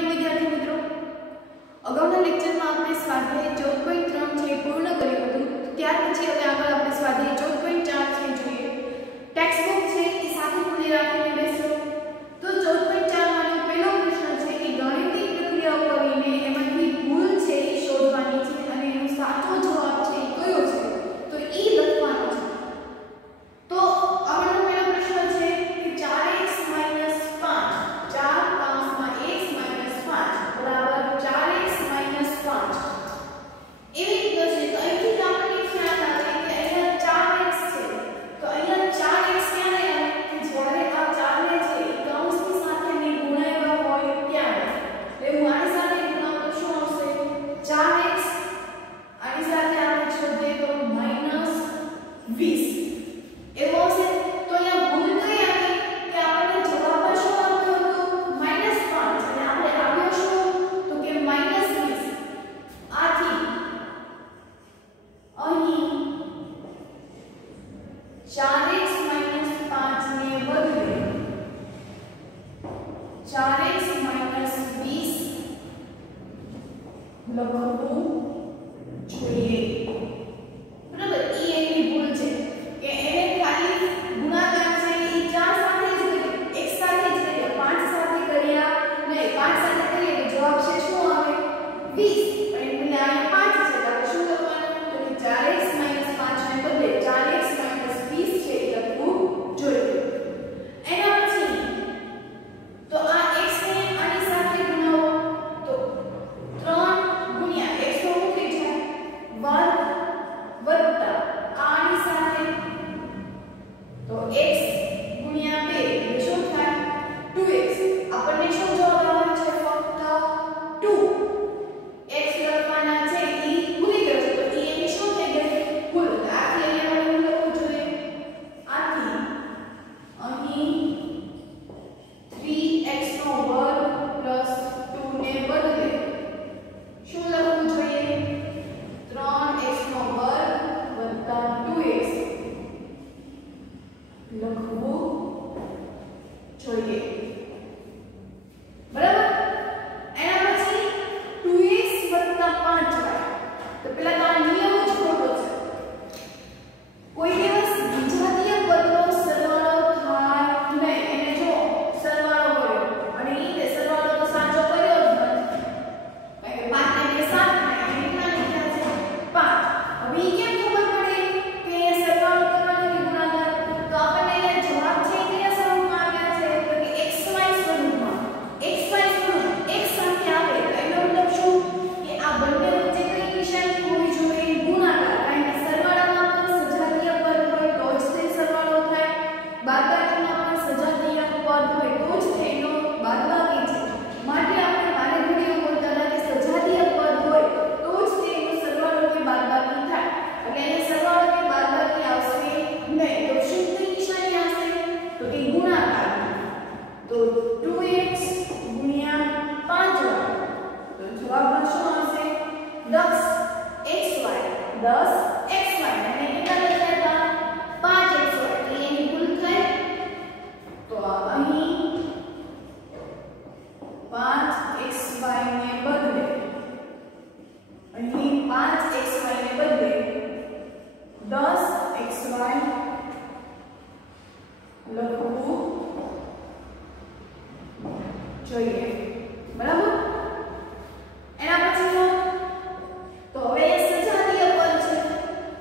Morning વિદ્યાર્થી મિત્રો, અગાઉના લેક્ચરમાં આપણે સ્વાધ્યાય 14.3 છે પૂર્ણ કર્યું હતું. ત્યાર પછી હવે આગળ આપણે સ્વાધ્યાય 14.4 છે જોઈએ. ટેક્સ્ટ બુક છે એ સાથે ખુલ્લી રાખીને બેસો. તો 14.4 માં પહેલો પ્રશ્ન છે કે ગાણિતિક પ્રક્રિયાઓ કરીને એમાંથી ભૂલ છે એ શોધવાની છે અને એનો સાચો જવાબ છે એ કયો છે તો એ લખવાનો છે. તો આપણો પહેલો પ્રશ્ન છે કે 4x - 5 4 કૌંસમાં x - 5 બરાબર 4x - 5 એવી રીતે છે. તો અહીંથી આપણને ખ્યાલ આવે કે અહીંયા 4x છે તો અહીંયા 4x ક્યારે આવે કે જ્યારે આ 4 ને છે એ કૌંસની સાથે ને ગુણાવ્યા હોય ત્યારે. એટલે હું આની સાથે ગુણાવ તો શું આવશે 4x આની સાથે આપણે શોધીએ તો -20 એવો આવશે. તો અહીંયા ભૂલ કઈ આવી કે આપણને જવાબમાં શું આવ્યું હતું -5 અને આપણે આવ્યો શું તો કે -20. આથી અહીં 4x - 5 ને બદલે 4x - 20 લખવું જોઈએ. બરાબર, એ એની ભૂલ છે કે એને ખાલી ગુણાકાર છે એ 4 સાથે જ કર્યો, x સાથે જ કર્યો, 5 સાથે કર્યા નહીં. 5 સાથે કરીએ તો જવાબ છે શું આવે 20 પણ એટલે આ 5 છે તો આપણે શું લખવાનું તો કે 4x - 5 ને બદલે 4x - 20 છે એ લખવું જોઈએ. એના પછી તો આ x ને આની સાથે ગુણાવો તો 3 ગુણ્યા x નો શું થઈ જાય વર્ગ વત્તા આની સાથે તો x ગુણ્યા 2 એટલે શું થાય 2x. આપણને શું જવાબ આવે છે ફક્ત 2. x લખવાના છે ઈ ભૂલી ગયો છે તો ઈ એની શું થઈ ગઈ ભૂલ. આ લઈને આપણે લખવું જોઈએ. આથી અહીં 3x નો વર્ગ 2 ને બદલે શું લખવું જોઈએ 3x નો વર્ગ વત્તા 2x લખવું જોઈએ. બરાબર, એના પછી 2x + 5y તો પેલા તો આ નિયમ જ ખોટો છે. કોઈ દિવસ વિજાતીય પદનો સરવાળો થાય નહીં. એને જો સરવાળો કર્યો અને ઈ સરવાળો તો સાચો કર્યો જ નથી કારણ કે 5 ને 7 થાય એટલે કેટલા નીકળ્યા છે 5. હવે ઈ કેમ ખબર પડે કે એ સરવાળો કરવાનો કે ગુણાકાર તો આપણને અહીંયા જવાબ છે કયા સ્વરૂપમાં આવ્યા છે તો કે xy સ્વરૂપમાં. xy સ્વરૂપ x સાથે આવે તો એનો મતલબ શું કે આ બંને વચ્ચે કઈ નિશાની હોવી જોઈએ ગુણાકાર. કારણ કે સરવાળામાં પણ સજાતીય પદ હોય તો જ તે સરવાળો થાય, બાદબાકીમાં પણ સજાતીય પદ હોય તો જ તેનો બાદબાકી છે. માટે આપણે વારે ઘડીએ બોલતા હતા કે સજાતીય પદ હોય તો જ તેનો સરવાળો કે બાદબાકી થાય. એટલે અહીંયા સરવાળો કે બાદબાકી આવશે નહીં તો શું કઈ નિશાની આવશે તો કે ગુણાકાર. તો 2x ગુણ્યા 5y તો જવાબમાં શું આવશે 10xy 10xy અને કેટલા લખ્યા હતા 5xy તો એની ભૂલ થઈ. તો અહીં 5xy ને બદલે અહીં 5xy ને બદલે 10xy લખવું જોઈએ. બરાબર, એના પછી તો હવે સજાતીય પદ છે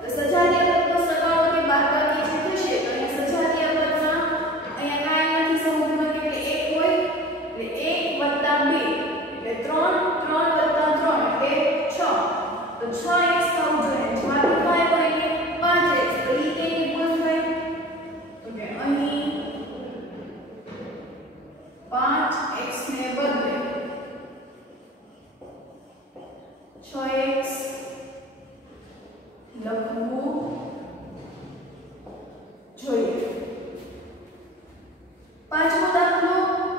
તો સજાતીય પદનો સરવાળો કે બાદબાકી જે થશે તો અહીંયા સજાતીય પદમાં અહીંયા કાંઈ નથી સમૂહમાં કે 1 હોય એટલે 1 + 2 એટલે 3 3 + 3 એટલે 6 તો 6x થવું જોઈએ. જવાબ 5 હોય એટલે 5x તો ઈ કેની ભૂલ થઈ તો કે અહીં 5x ને બદલે 6x લખવું જોઈએ. પાંચમો દાખલો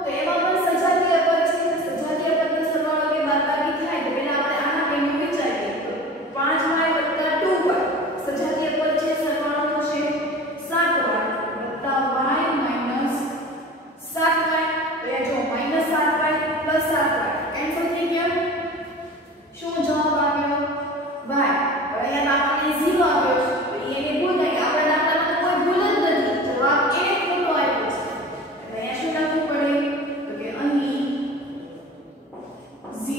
તો એમાં પણ સજાતીય પદ છે તો સજાતીય પદનો સરવાળો કે બાદબાકી થાય તો પહેલા આપણે આના બેનો વિચારીએ તો 5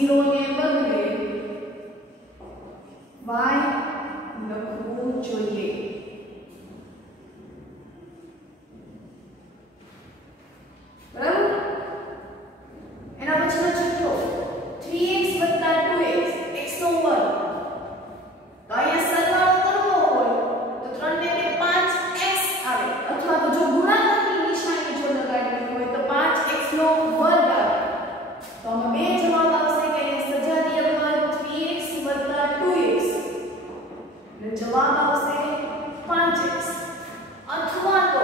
0 ને બદલે y લખવું જોઈએ. બરાબર. એના પછીનો જથ્થો 3x + 2x x નો વર્ગ. તો અહીંયા સરવાળો કરવો હોય તો 3 ને 5x આવે, અથવા તો જો ગુણાકારની નિશાની જો લગાડવી હોય તો 5x નો વર્ગ આવે. તો આમાં બે જવાબ આવશે કે સજાતીય પદ 3x + 2x. એટલે જવાબ આવશે 5x. અથવા તો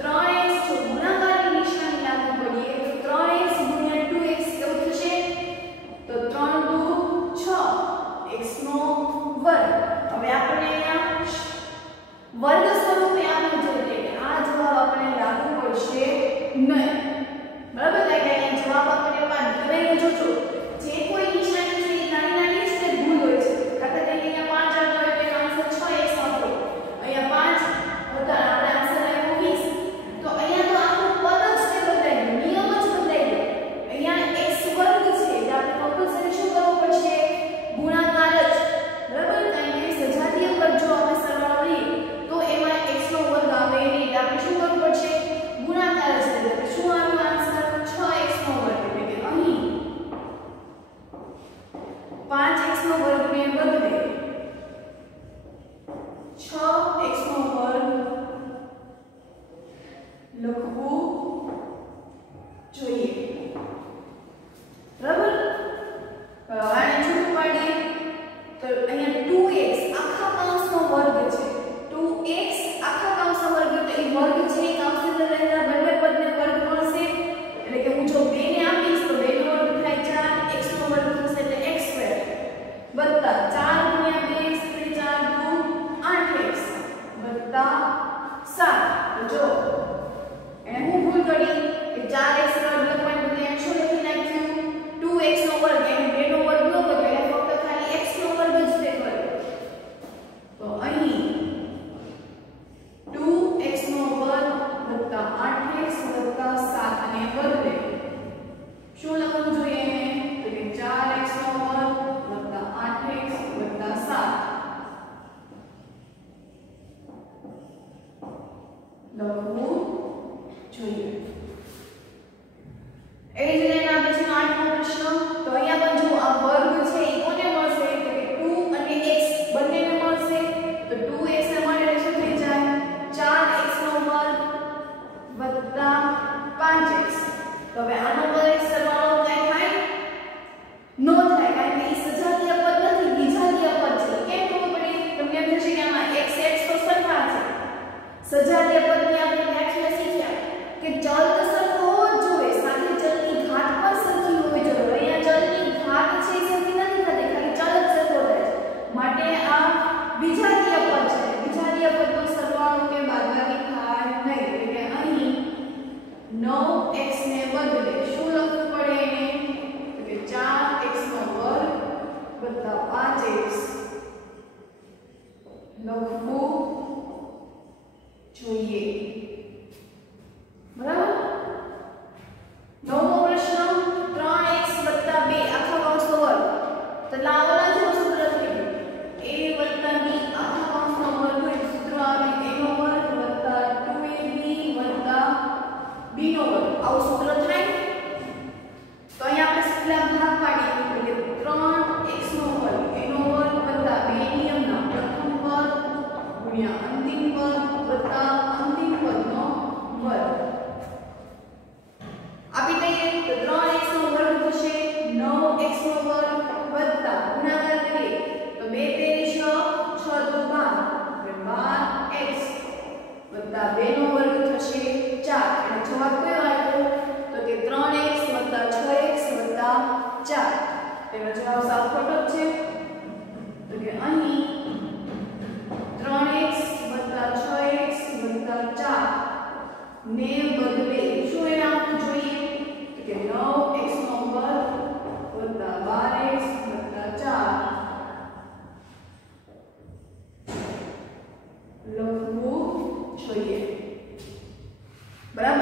3x જો ગુણાકારની નિશાની લાગુ પડીએ તો 3x * 2x કેવું થશે? તો 3 × 6 x નો વર્ગ. હવે આપણે અહીંયા વર્ગ સ્વરૂપે આપ્યું છે એટલે આ જવાબ આપણે લાગુ પડશે નહીં. બરાબર. એટલે અહીંયા જવાબ આપણે પાછળ કરીને જોજો. જે કોઈ નિશાની છે એ નાની નાની જ તે ભૂલ હોય છે. દાખલા તરીકે અહીંયા 5 આવતો હોય એટલે આન્સર 6x આવતો. અહીંયા 5 હતા આપણે આન્સર આવ્યો 20. તો અહીંયા તો આખું પદ જ તે બદલાઈ ગયું, નિયમ જ બદલાઈ ગયો. અહીંયા x વર્ગ છે એટલે આપણે કમ્પલસરી શું કરવું પડશે? ગુણાકાર જ. બરાબર. કારણ કે સજાતીય પદ જો આપણે સરવાળો લઈએ તો એમાં x નો વર્ગ આવે નહીં એટલે આપણે શું કરવું પડશે? ગુણાકાર જ કરવો. શું આવ્યું આન્સર? 6x નો વર્ગ. એટલે કે અહીં 5x નો વર્ગ ને બદલે 6x નો વર્ગ લખવું જોઈએ. બરાબર. આને છૂટું પાડીએ તો અહીંયા 2x આખા કૌંસનો વર્ગ છે. 2x આખા કૌંસનો વર્ગ એટલે એ વર્ગ છે એ કૌંસની અંદર રહેલા બંને પદને વર્ગ મળશે. એટલે કે હું જો 2 ને આપીશ તો 2 નો વર્ગ થાય 4, x નો વર્ગ થશે એટલે x² વત્તા 4 × 2 = 4 × 8x વત્તા 7. તો જો એને હું ભૂલ કરી કે 4x વર્ગ લખવાને બદલે એમ શું લખી નાખ્યું? 2x નો વર્ગ. એને 2 નો વર્ગ ન કર્યો એટલે ફક્ત ખાલી x નો વર્ગ જ તે કર્યો. તો અહીં 2x નો વર્ગ વત્તા 8x વત્તા 7 ને બદલે શું લખવું જોઈએ? તો કે 4x નો વર્ગ વત્તા 8x વત્તા 7 લખવું જોઈએ. એ જ રીતે એના પછીનો 8મો પ્રશ્ન. તો અહીંયા પણ જો આ વર્ગ છે એ કોને મળશે? તો કે 2 અને x બંનેને મળશે. તો 2x ને મળે એટલે શું થઈ જાય? 4x નો વર્ગ વત્તા 5x. તો હવે આનો વર્ગ સરવાળો કઈ થાય? નો થાય, કારણ કે એ સજાતીય પદ નથી, વિજાતીય પદ છે. કેમ ખબર પડી? તમને એમ થશે કે આમાં x તો સરખા છે. સજાતીય પદની આપણે વ્યાખ્યા શીખ્યા કે ચલ તો સરખો હોવો જ જોઈએ, સાથે ચલની ઘાત પણ સરખી હોવી જોઈએ. અહીંયા ચલની ઘાત છે એ સરખી નથી થતી, ખાલી ચલ જ સરખો રહે છે. માટે આ વિજાતીય પદ છે. વિજાતીય પદનો સરવાળો કે બાદબાકી થાય નહીં. એટલે કે અહીં 9x ને બદલે શું લખવું પડે એને? તો કે 4x નો વર્ગ વત્તા 5x લખવું જોઈએ. બરાબર. 9મો પ્રશ્ન. 3x + 2 આખા કૌંસનો વર્ગ. તો લાવવાના જેવું સૂત્ર થઈ ગયું. a + b આખા કૌંસનો વર્ગ હોય સૂત્ર આવે a નો વર્ગ વત્તા 2ab વત્તા b નો વર્ગ. આવું સૂત્ર થાય. તો અહીંયા આપણે પહેલા ભાગ પાડીએ એટલે 3x નો વર્ગ a નો વર્ગ વત્તા 2 નિયમના પ્રથમ પદ ગુણ્યા અંતિમ પદ વત્તા અંતિમ પદનો વર્ગ. આપી દઈએ તો 3x નો વર્ગ થશે 9x નો વર્ગ વત્તા ગુણાકાર કરીએ તો 2 તેરી 6 6 દુ 12 12x વત્તા 2 નો વર્ગ થશે 4. એટલે જવાબ કયો આવ્યો? તો કે 3x વત્તા 6x વત્તા 4. તેનો જવાબ સાવ ખોટો જ છે. તો કે અહીં 3x વત્તા 6x વત્તા 4 ને બદલે શું એને આપવું જોઈએ? તો કે 9x નો વર્ગ વત્તા 12x વત્તા 4 લખવું જોઈએ. બરાબર.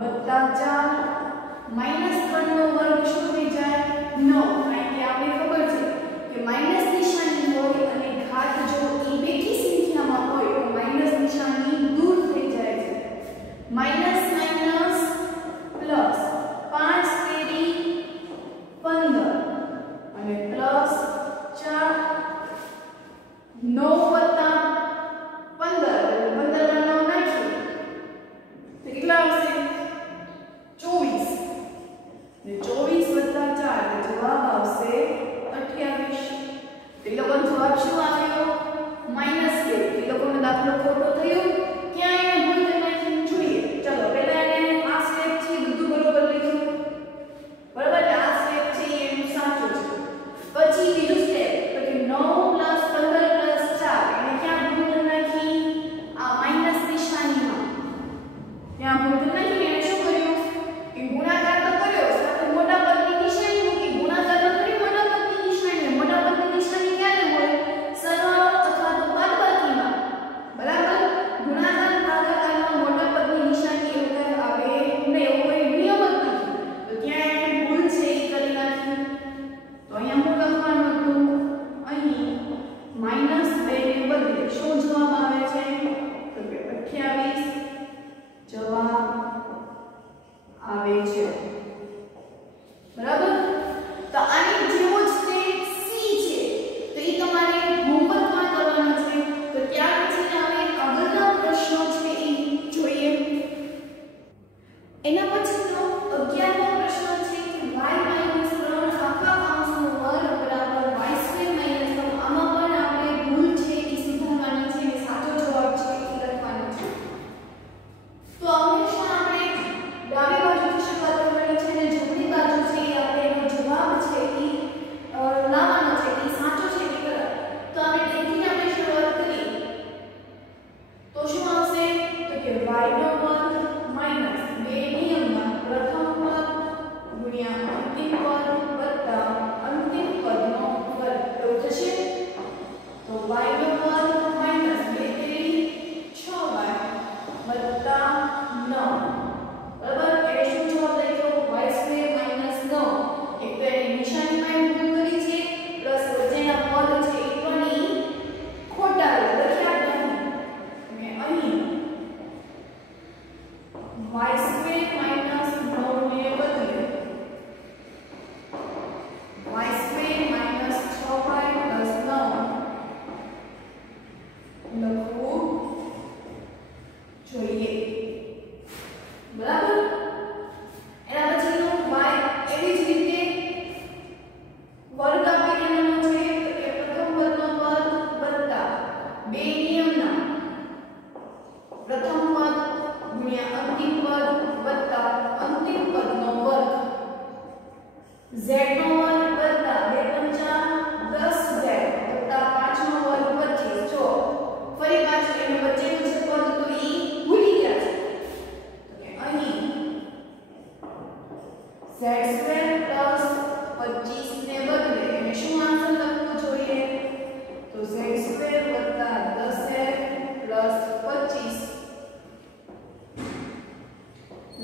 વત્તા 4 માઈનસ 3 નો વર્ગ શું થઈ જાય 9 કારણ કે આપણે ખબર છે કે માઈનસ નિશાની હોય અને ઘાત જો એ બેકી સંખ્યામાં હોય તો માઈનસ નિશાની દૂર થઈ જાય છે માઈનસ માઈનસ પ્લસ 5 તેરી 15 અને પ્લસ 4 9 વત્તા 15 15 માં 9 નાખીએ તો કેટલા આવશે 24 ને 24 વત્તા 4 એટલે જવાબ આવશે 28 તો એ લોકોનો જવાબ શું આવ્યો -2 એ લોકોનો દાખલો ખોટો થયો ક્યાં એને ભૂલ કરી નાખી જોઈએ ચલો પહેલા એને આ સ્ટેપ છે બધું બરોબર લખ્યું બરાબર એટલે આ સ્ટેપ છે એનું સાચું છે પછી બીજું સ્ટેપ તો કે 9 + 15 + 4 એને ક્યાં ભૂલ કરી નાખી આ માઈનસ નિશાનીમાં ત્યાં ભૂલ કરી નાખી એને શું કર્યું કે ગુણાકાર તો કર્યો સાથે મોટા પદની નિશાની મૂકી ગુણાકાર તો કરી મોટા પદની નિશાની મોટા પદની નિશાની ક્યારે હોય સરવાળો અથવા તો બાદબાકીમાં બરાબર ગુણાકાર ભાગાકારમાં મોટા પદની નિશાની એવું કઈ આવે નહીં એવો કોઈ નિયમ જ નથી તો ત્યાં એને ભૂલ છે એ કરી નાખી તો અહીંયા શું લખવાનું હતું અહીં -2 ને બદલે શું જવાબ આવે છે તો કે 28 જવાબ આવે છે બરાબર તો આની જેવો જ તે સી છે તો એ તમારે હોમવર્કમાં કરવાનો છે તો ત્યાર પછી હવે આગળના પ્રશ્નો છે એ જોઈએ એના પછીનો 11મો પ્રશ્ન છે કે y - 3 આખા કૌંસનો વર્ગ બરાબર y² - 3 આમાં પણ આપણે ભૂલ છે એ સુધારવાની છે અને સાચો જવાબ છે એ લખવાનો છે તો હંમેશા આપણે ડાબી બાજુથી શરૂઆત કરવાની છે અને જમણી બાજુ છે એ આપણે એનો જવાબ છે એ લાવવાનો છે એ સાચો છે કે ખરાબ તો આપણે અહીંથી આપણે શરૂઆત કરીએ તો શું આવશે તો કે y નો વર્ગ માઈનસ 2 નિયમના પ્રથમ પદ ગુણ્યા અંતિમ પદ વત્તા અંતિમ પદનો વર્ગ એવું થશે તો y નો વર્ગ માઈનસ 2 તેરી 6y વત્તા 9 બરાબર એટલે શું જવાબ લખ્યો y² - 9 એક તો એની નિશાનીમાં ભૂલ કરી છે પ્લસ વચ્ચેના પદ છે એ પણ ઈ ખોટા લખ્યા નથી અને અહીં y² - 9 ને બદલે y² - 6y + 9 લખવું જોઈએ બરાબર એના પછીનો y એવી જ રીતે વર્ગ આપેલો છે તો કે પ્રથમ પદનો વર્ગ વત્તા 2 નિયમના પ્રથમ પદ ગુણ્યા અંતિમ પદ વત્તા અંતિમ પદનો વર્ગ z નો વર્ગ વત્તા 2 પંચા 10z વત્તા 5 નો વર્ગ 25 જો ફરી પાછું એની વચ્ચેનું જે પદ તો ઈ ભૂલી ગયા છે તો કે અહીં z² + 25 ને બદલે એને શું આન્સર લખવો જોઈએ તો z² + 10z + 25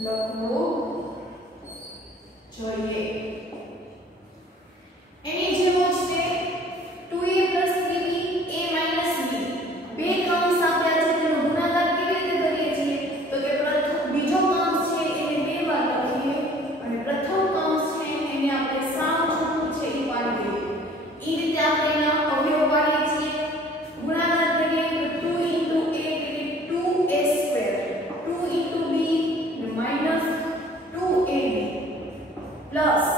લખવું જોઈએ એની જેવો જ છે 2a + 3b a - b બે કૌંસ આપ્યા છે તેનો ગુણાકાર કેવી રીતે કરીએ છીએ તો કે બીજો કૌંસ છે એને બે વાર લખીએ અને પ્રથમ કૌંસ છે એને આપણે સાવ છૂટું છે એ પાડી દઈએ એ રીતે આપણે એના અવયવ પાડીએ છીએ ગુણાકાર કરીએ તો 2 * a એટલે 2a² 2 * b -2ab પ્લસ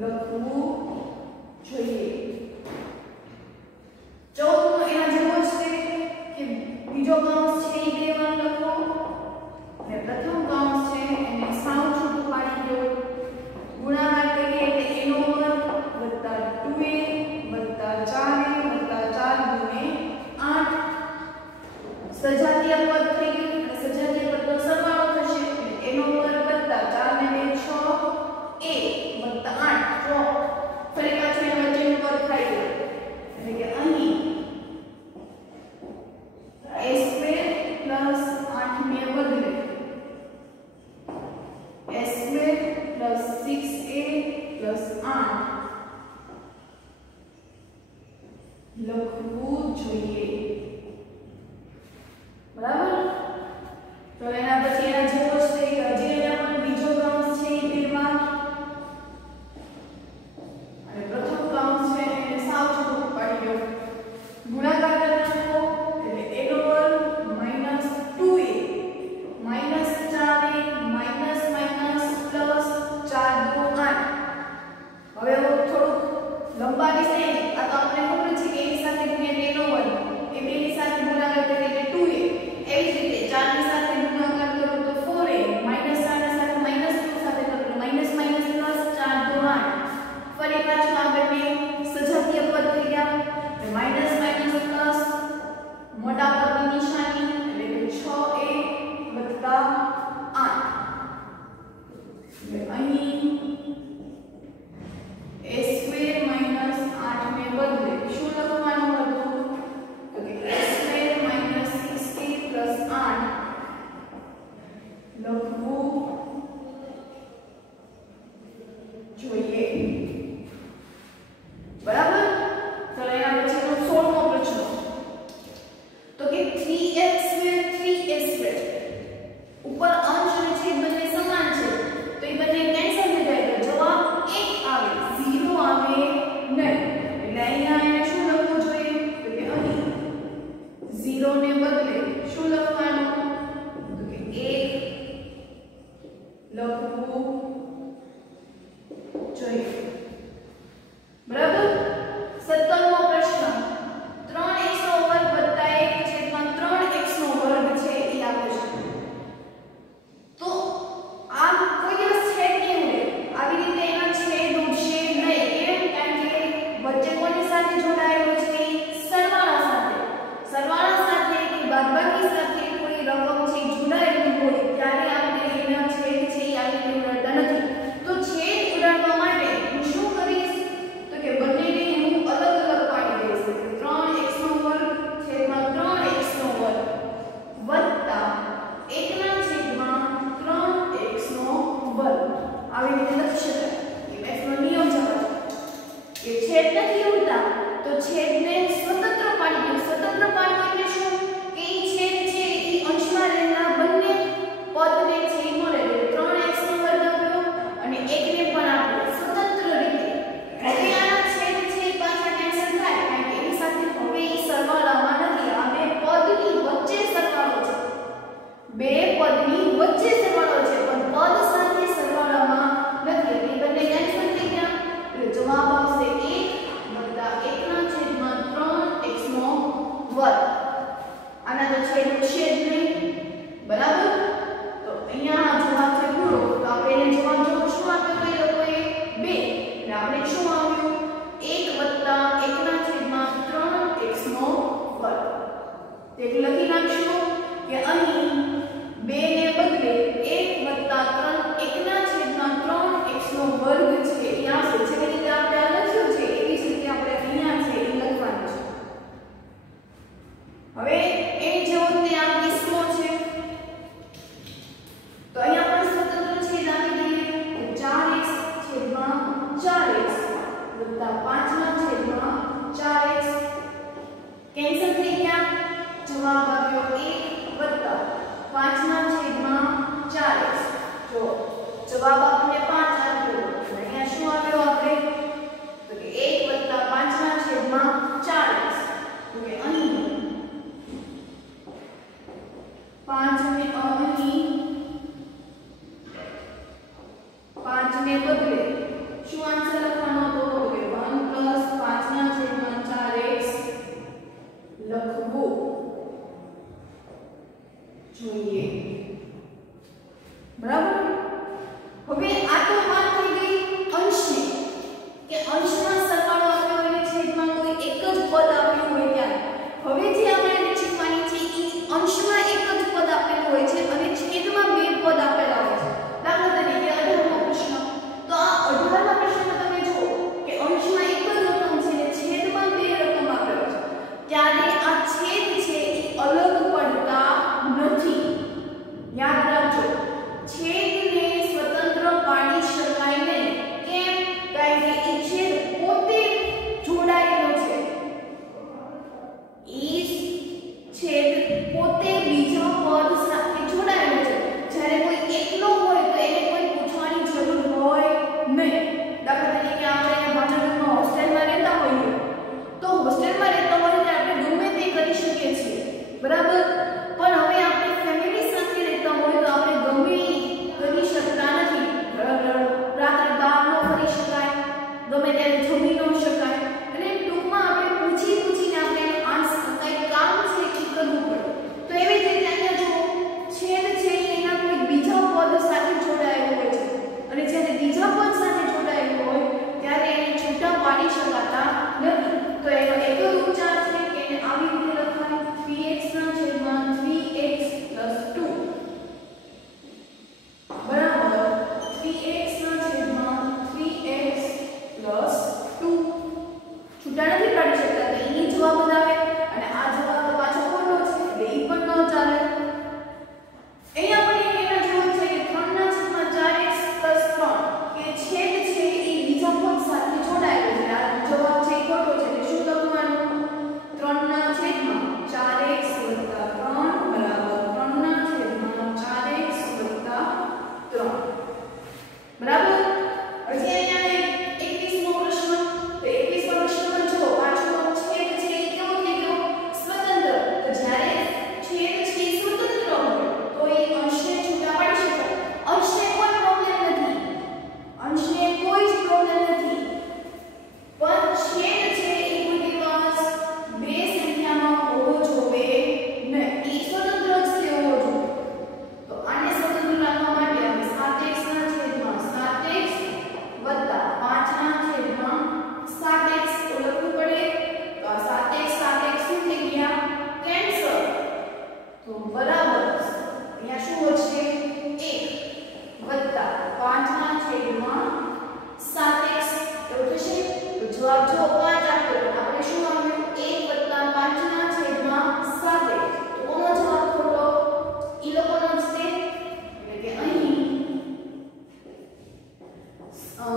લખવું જોઈએ. 14 એના જેવો જ છે કે બીજો કૌંસ છે એ બે વાર લખો અને પ્રથમ કૌંસ છે એને સાવ છૂટું પાડી દો. ગુણાકાર કરીએ એટલે એનો વર્ગ વત્તા 2a વત્તા 4a વત્તા 4 ગુણે 8 સજાતીય પદ થઈ ગયું અને સજાતીય પદનો સરવાળો થશે એટલે એનો વર્ગ વત્તા 4 ને 2 6a વત્તા 8 જો ફરી પાછું એના વચ્ચેનું વર્ગ થાય ગયું એટલે કે અહીં a² પ્લસ 8 ને બદલે a² પ્લસ 6a પ્લસ 8 લખવું જોઈએ. બરાબર? તો એના પછી એના જેવો જ છે કે હજી અહીંયા પણ બીજો કૌંસ છે એ બે વાર અને પ્રથમ કૌંસ છે એને સાવ છૂટું પાડી દો. ગુણાકાર કરવાનો એટલે એનો વર્ગ -2a -4a minus minus plus 4 દુ 8. હવે થોડું લંબાવી છે આ તો આપણે ખબર છે કે એની સાથે ગુણ્યા એનો વર્ગ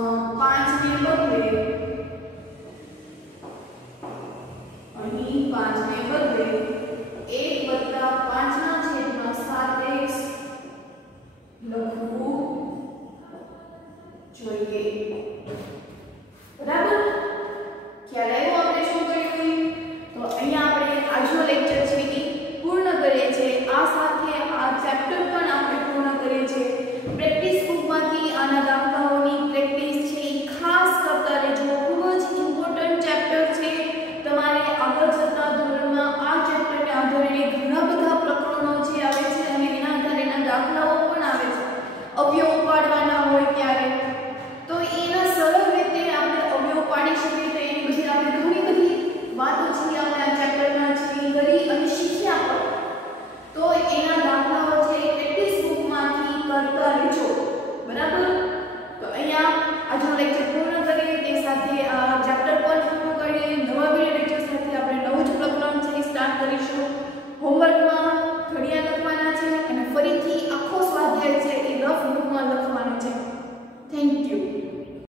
5 ને બદલે